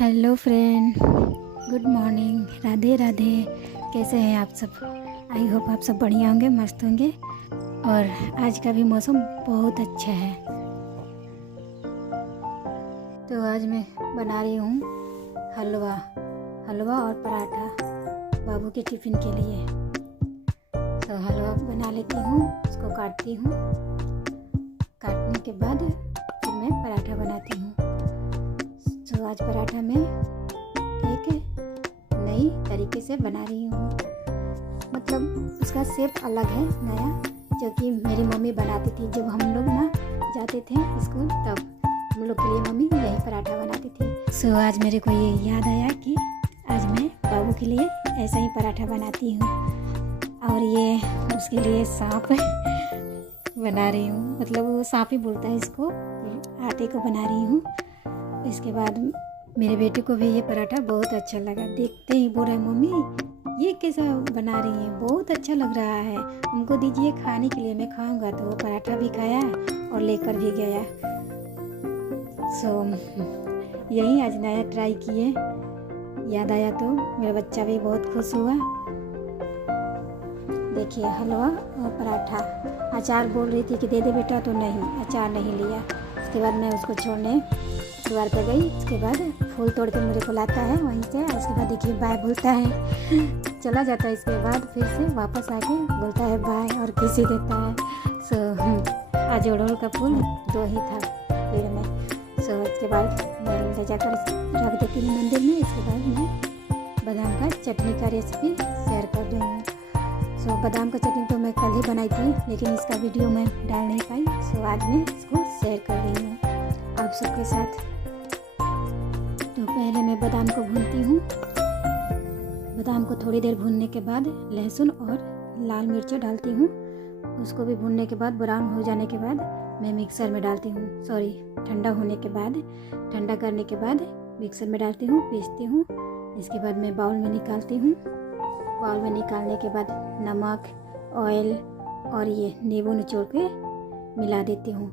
Hello friend, good morning, Radhe Radhe. कैसे हैं आप सब? आई होप आप सब बढ़िया होंगे, मस्त होंगे। और आज का भी मौसम बहुत अच्छा है। तो आज मैं बना रही हूँ हलवा और पराठा बाबू के टिफ़िन के लिए। तो हलवा बना लेती हूँ, उसको काटती हूँ। काटने के बाद फिर मैं पराठा बनाती हूँ। तो आज पराठा मैं एक नई तरीके से बना रही हूँ, मतलब उसका शेप अलग है, नया, जो कि मेरी मम्मी बनाती थी जब हम लोग ना जाते थे स्कूल। तब हम लोग के लिए मम्मी यही पराठा बनाती थी। सो आज मेरे को ये याद आया कि आज मैं बाबू के लिए ऐसा ही पराठा बनाती हूँ। और ये उसके लिए सांप बना रही हूँ, मतलब वो सांप ही बोलता है इसको। आटे को बना रही हूँ। इसके बाद मेरे बेटे को भी ये पराठा बहुत अच्छा लगा। देखते ही बोल रहा है, मम्मी ये कैसा बना रही है, बहुत अच्छा लग रहा है, हमको दीजिए खाने के लिए, मैं खाऊंगा। तो वो पराठा भी खाया और लेकर भी गया। सो यही आज नया ट्राई किए, याद आया तो मेरा बच्चा भी बहुत खुश हुआ। देखिए, हलवा और पराठा। अचार बोल रही थी कि दे दे बेटा, तो नहीं, अचार नहीं लिया। उसके बाद मैं उसको छोड़ने द्वार पर गई। उसके बाद फूल तोड़ के मेरे को लाता है वहीं से। उसके बाद देखिए बाय बोलता है, चला जाता है। इसके बाद फिर से वापस आके बोलता है बाय और किसी देता है। सो आज ओड़ोल का फूल 2 ही था पेड़ में। सो उसके बाद मैं ले जाकर रख देती हूँ मंदिर में। इसके बाद मैं बादाम का चटनी का रेसिपी शेयर कर रही हूँ। सो बादाम का चटनी तो मैं कल ही बनाई थी, लेकिन इसका वीडियो मैं डाल नहीं पाई। सो आज मैं इसको शेयर कर रही हूँ आप सबके साथ। तो पहले मैं बादाम को भूनती हूँ। बादाम को थोड़ी देर भूनने के बाद लहसुन और लाल मिर्च डालती हूँ। उसको भी भूनने के बाद ब्राउन हो जाने के बाद मैं मिक्सर में डालती हूँ। ठंडा होने के बाद, ठंडा करने के बाद मिक्सर में डालती हूँ, पीसती हूँ। इसके बाद मैं बाउल में निकालती हूँ। बाउल में निकालने के बाद नमक, ऑयल और ये नींबू निचोड़ के मिला देती हूँ।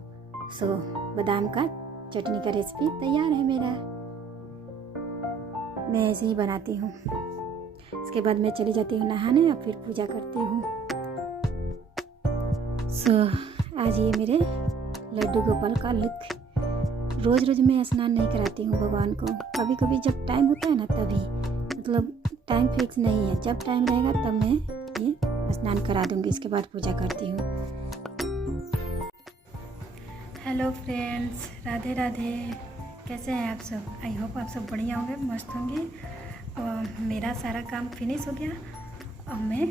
सो बादाम का चटनी का रेसिपी तैयार है मेरा। मैं ऐसे ही बनाती हूँ। इसके बाद मैं चली जाती हूँ नहाने और फिर पूजा करती हूँ। सो आज ये मेरे लड्डू गोपाल का लुक। रोज़ रोज़ मैं स्नान नहीं कराती हूँ भगवान को, कभी कभी जब टाइम होता है ना तभी, मतलब टाइम फिक्स नहीं है। जब टाइम रहेगा तब मैं ये स्नान करा दूँगी। इसके बाद पूजा करती हूँ। Hello friends, Radhe Radhe. कैसे हैं आप सब? आई होप आप सब बढ़िया होंगे, मस्त होंगे। और मेरा सारा काम फिनिश हो गया। अब मैं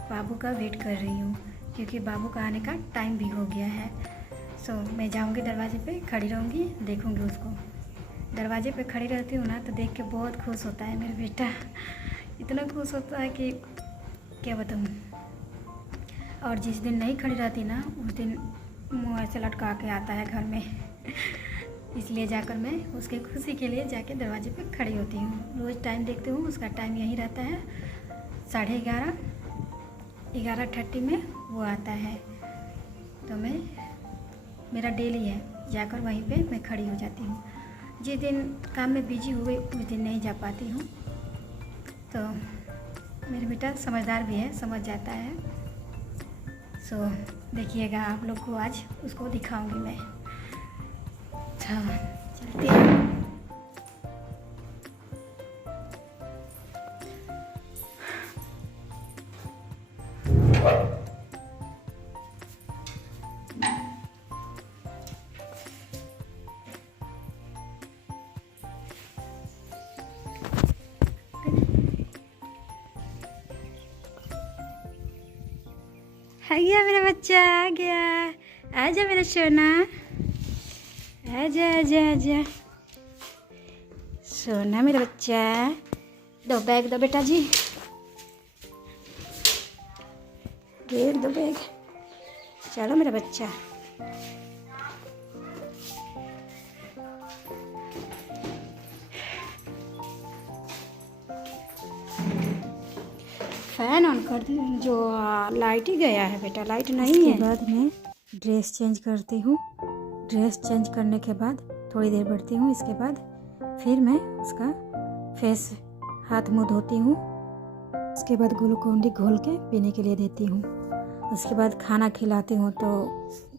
बाबू का वेट कर रही हूँ, क्योंकि बाबू का आने का टाइम भी हो गया है। सो मैं जाऊँगी दरवाजे पे, खड़ी रहूँगी, देखूँगी उसको। दरवाजे पे खड़ी रहती हूँ ना तो देख के बहुत खुश होता है मेरा बेटा। इतना खुश होता है कि क्या बताऊँ। और जिस दिन नहीं खड़ी रहती ना, उस दिन मुँह ऐसे लटका के आता है घर में। इसलिए जाकर मैं उसके खुशी के लिए जाके दरवाजे पे खड़ी होती हूँ। रोज़ टाइम देखती हूँ, उसका टाइम यही रहता है 11:30, 11:30 में वो आता है। तो मेरा डेली है, जाकर वहीं पे मैं खड़ी हो जाती हूँ। जिस दिन काम में बिजी हो गई उस दिन नहीं जा पाती हूँ। तो मेरा बेटा समझदार भी है, समझ जाता है। सो देखिएगा, आप लोग को आज उसको दिखाऊंगी मैं। चलते हैं। आ गया मेरा बच्चा, आ गया। आजा मेरा सोना, आजा आजा आजा सोना मेरा बच्चा। दो बैग दो बेटा जी, दो बैग। चलो मेरा बच्चा। फैन ऑन कर दी, जो लाइट ही गया है बेटा, लाइट नहीं है। इसके बाद मैं ड्रेस चेंज करती हूँ। ड्रेस चेंज करने के बाद थोड़ी देर बैठती हूँ। इसके बाद फिर मैं उसका फेस हाथ मुँह धोती हूँ। उसके बाद ग्लूकोन-डी घोल के पीने के लिए देती हूँ। उसके बाद खाना खिलाती हूँ, तो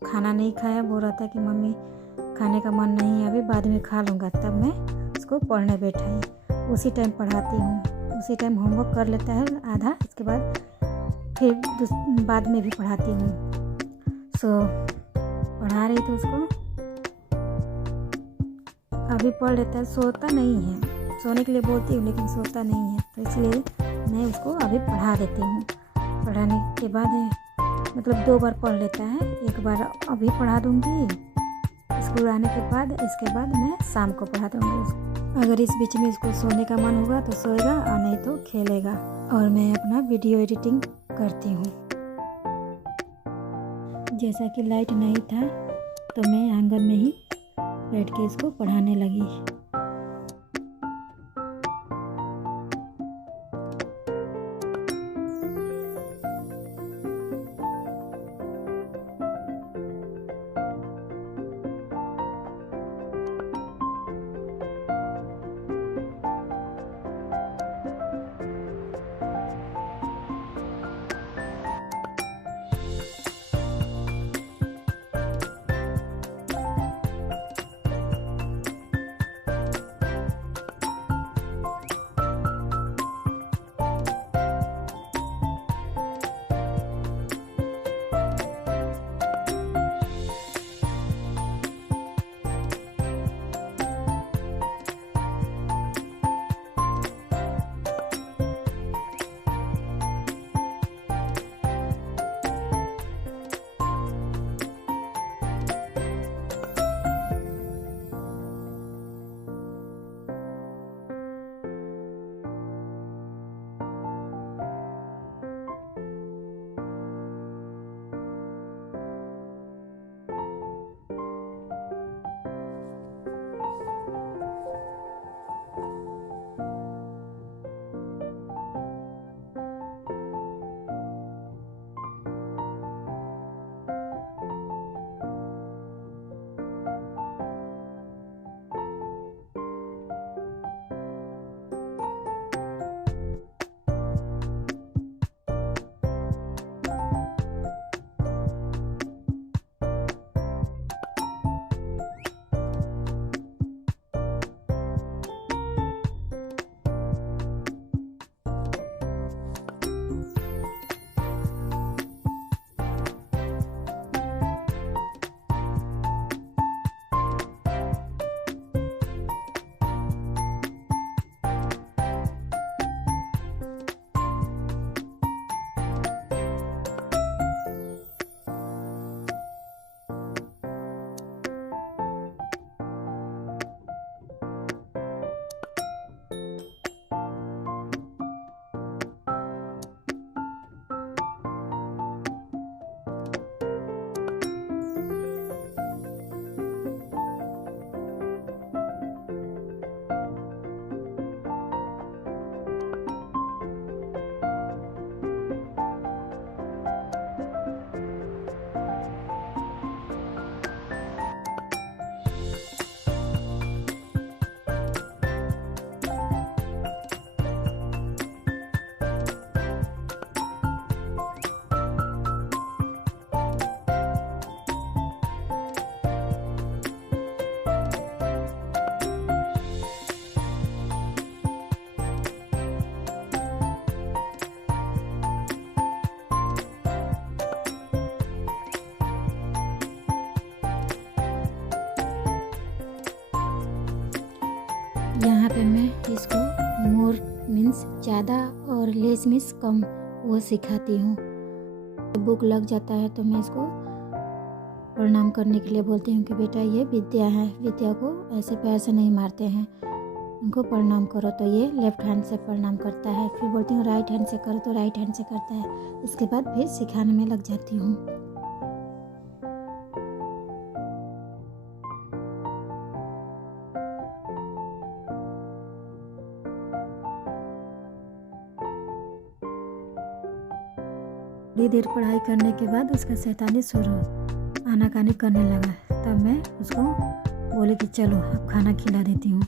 खाना नहीं खाया, बोल रहा था कि मम्मी खाने का मन नहीं है अभी, बाद में खा लूँगा। तब मैं उसको पढ़ने बैठाई, उसी टाइम पढ़ाती हूँ, उसी टाइम होमवर्क कर लेता है आधा, इसके बाद फिर बाद में भी पढ़ाती हूँ। पढ़ा रही थी उसको, अभी पढ़ लेता है, सोता नहीं है, सोने के लिए बोलती हूँ लेकिन सोता नहीं है, तो इसलिए मैं उसको अभी पढ़ा देती हूँ। पढ़ाने के बाद मतलब 2 बार पढ़ लेता है, एक बार अभी पढ़ा दूँगी स्कूल आने के बाद, इसके बाद मैं शाम को पढ़ा दूँगी उसको। अगर इस बीच में उसको सोने का मन होगा तो सोएगा और नहीं तो खेलेगा। और मैं अपना वीडियो एडिटिंग करती हूँ। जैसा कि लाइट नहीं था तो मैं आंगन में ही बैठ के इसको पढ़ाने लगी। यहाँ पे मैं इसको मोर मीन्स ज़्यादा और लेस मीन्स कम वो सिखाती हूँ। बुक लग जाता है तो मैं इसको प्रणाम करने के लिए बोलती हूँ कि बेटा ये विद्या है, विद्या को ऐसे पैर से नहीं मारते हैं, इनको प्रणाम करो। तो ये लेफ्ट हैंड से प्रणाम करता है। फिर बोलती हूँ राइट हैंड से करो तो राइट हैंड से करता है। इसके बाद फिर सिखाने में लग जाती हूँ। थोड़ी देर पढ़ाई करने के बाद उसका शैतानी शुरू आनाकानी करने लगा। तब मैं उसको बोले कि चलो अब खाना खिला देती हूँ।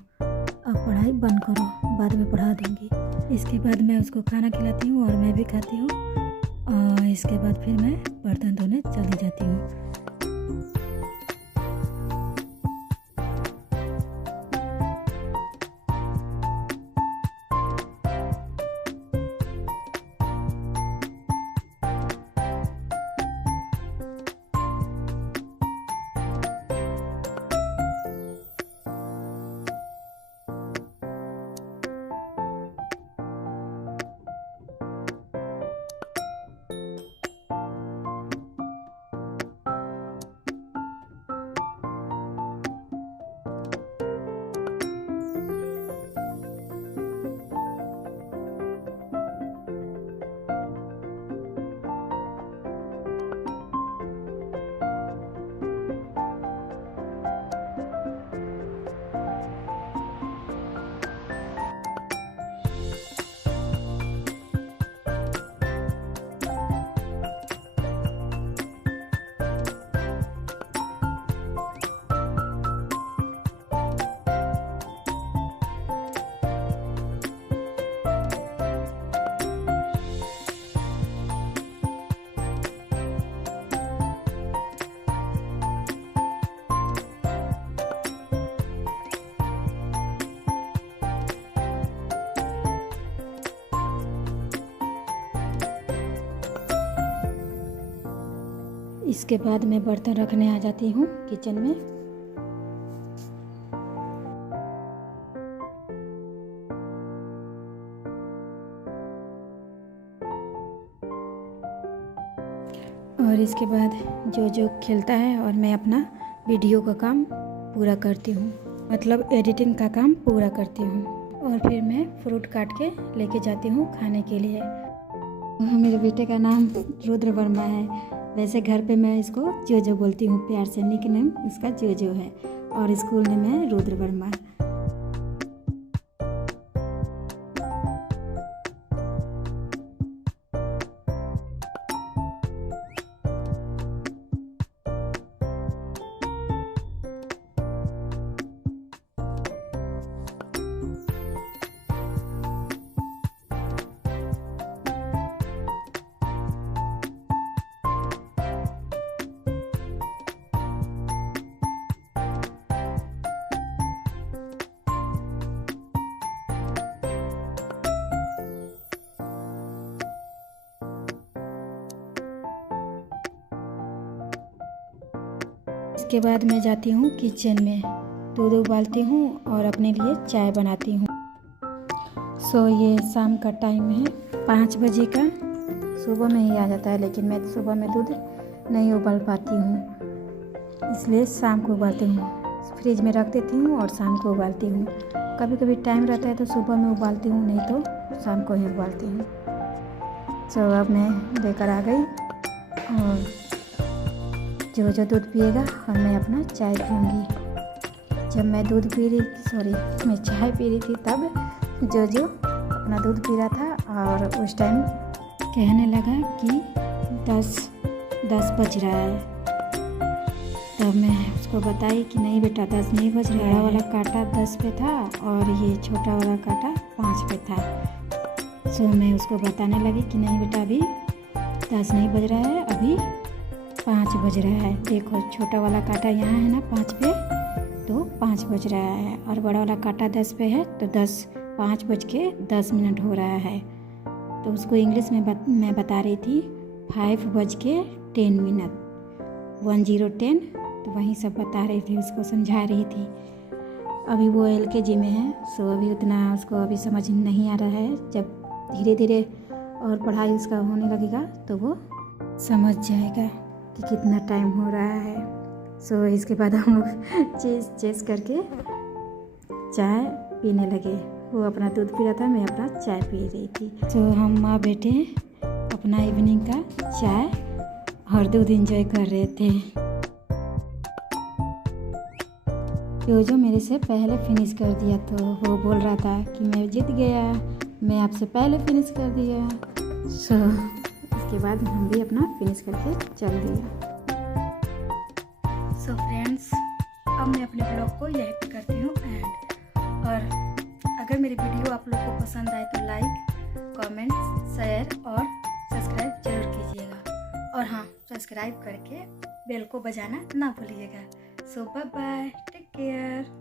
पढ़ाई बंद करो, बाद में पढ़ा दूँगी। इसके बाद मैं उसको खाना खिलाती हूँ और मैं भी खाती हूँ। और इसके बाद फिर मैं बर्तन धोने चली जाती हूँ। इसके बाद मैं बर्तन रखने आ जाती हूँ किचन में। और इसके बाद जो खेलता है और मैं अपना वीडियो का काम पूरा करती हूँ, मतलब एडिटिंग का काम पूरा करती हूँ। और फिर मैं फ्रूट काट के लेके जाती हूँ खाने के लिए। मेरे बेटे का नाम रुद्र वर्मा है। वैसे घर पे मैं इसको जोजो बोलती हूँ प्यार से, निकनेम इसका जोजो है। और स्कूल में मैं रुद्र वर्मा। इसके बाद मैं जाती हूँ किचन में, दूध उबालती हूँ और अपने लिए चाय बनाती हूँ। ये शाम का टाइम है 5 बजे का। सुबह में ही आ जाता है, लेकिन मैं सुबह में दूध नहीं उबाल पाती हूँ, इसलिए शाम को उबालती हूँ। फ्रिज में रख देती हूँ और शाम को उबालती हूँ। कभी कभी टाइम रहता है तो सुबह में उबालती हूँ, नहीं तो शाम को ही उबालती हूँ। अब मैं लेकर आ गई और जो दूध पिएगा और मैं अपना चाय पीऊँगी। जब मैं मैं चाय पी रही थी तब जो अपना दूध पी रहा था और उस टाइम कहने लगा कि 10 बज रहा है। तब मैं उसको बताई कि नहीं बेटा 10 नहीं बज रहा है। बड़ा वाला कांटा 10 पे था और ये छोटा वाला कांटा 5 पे था। मैं उसको बताने लगी कि नहीं बेटा अभी 10 नहीं बज रहा है, अभी 5 बज रहा है। देखो छोटा वाला कांटा यहाँ है ना 5 पे, तो 5 बज रहा है। और बड़ा वाला कांटा 10 पे है तो 5 बज के 10 मिनट हो रहा है। तो उसको इंग्लिश में मैं बता रही थी 5 बज के 10 मिनट, 10:10। तो वही सब बता रही थी, उसको समझा रही थी। अभी वो LKG में है, अभी उतना उसको अभी समझ नहीं आ रहा है। जब धीरे धीरे और पढ़ाई उसका होने लगेगा तो वो समझ जाएगा कि कितना टाइम हो रहा है। इसके बाद हम लोग चेस करके चाय पीने लगे। वो अपना दूध पी रहा था, मैं अपना चाय पी रही थी। हम माँ बेटे अपना इवनिंग का चाय और दूध एंजॉय कर रहे थे। जो मेरे से पहले फिनिश कर दिया, तो वो बोल रहा था कि मैं जीत गया, मैं आपसे पहले फिनिश कर दिया। इसके बाद हम भी अपना फिनिश करके चल दिया। फ्रेंड्स, अब मैं अपने ब्लॉग को यहीं पे करती हूँ एंड। और वीडियो आप लोग को पसंद आए तो लाइक, कमेंट, शेयर और सब्सक्राइब जरूर कीजिएगा। और हाँ, सब्सक्राइब करके बेल को बजाना ना भूलिएगा। सो बाय बाय, टेक केयर।